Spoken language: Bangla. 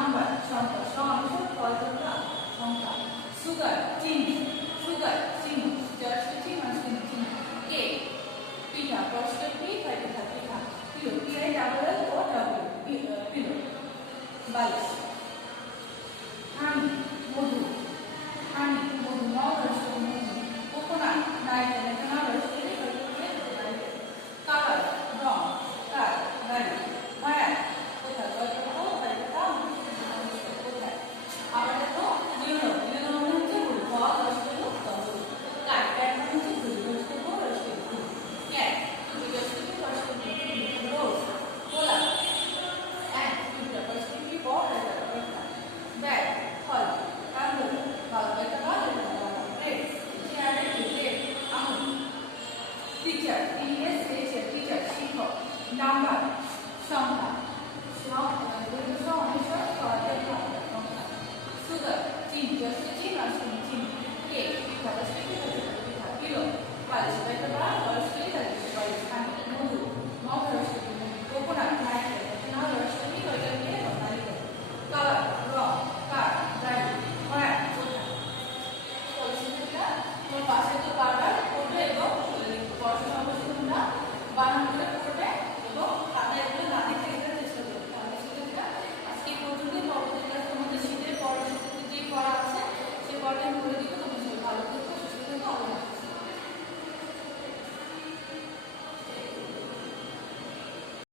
নাম্বার সংখ্যা সমানুষক পদার্থ সংখ্যা সুগার চিনি জাস্ট চিনি কেক পিঠা প্রশ্ন পিঠা pillow PI double L O double pillow বালিশ মধু নরস মধু কোকোনাট নারকেল নরস কালার রং কার গাড়ি ভাড়া কোথায় কোথায় কোথায় আবার দেখো নিয়ন মানে হচ্ছে ফল রসগোল্লা তরল কাট মানে হচ্ছে ঘুরি রসগোল্লা রসগোল্লা ক্যাট রসগোল্লা রোজ গোলাপ এক পিঁপড়া রসগোল্লা বড় ব্যাগ ফল কান্দল বালবেটা ব্রেড চেয়ারে ব্রেড আঙুল টিচার টিচার শিক্ষক নাম্বার সংখ্যা সুগার চিনি চিনি কেক পিঠা কিলো বালিশ বালিশ মধু কোকোনাট নারকেল কালার রং কার গাড়ি ঘোড়া কোথায় তোমার পাশে তো কারটা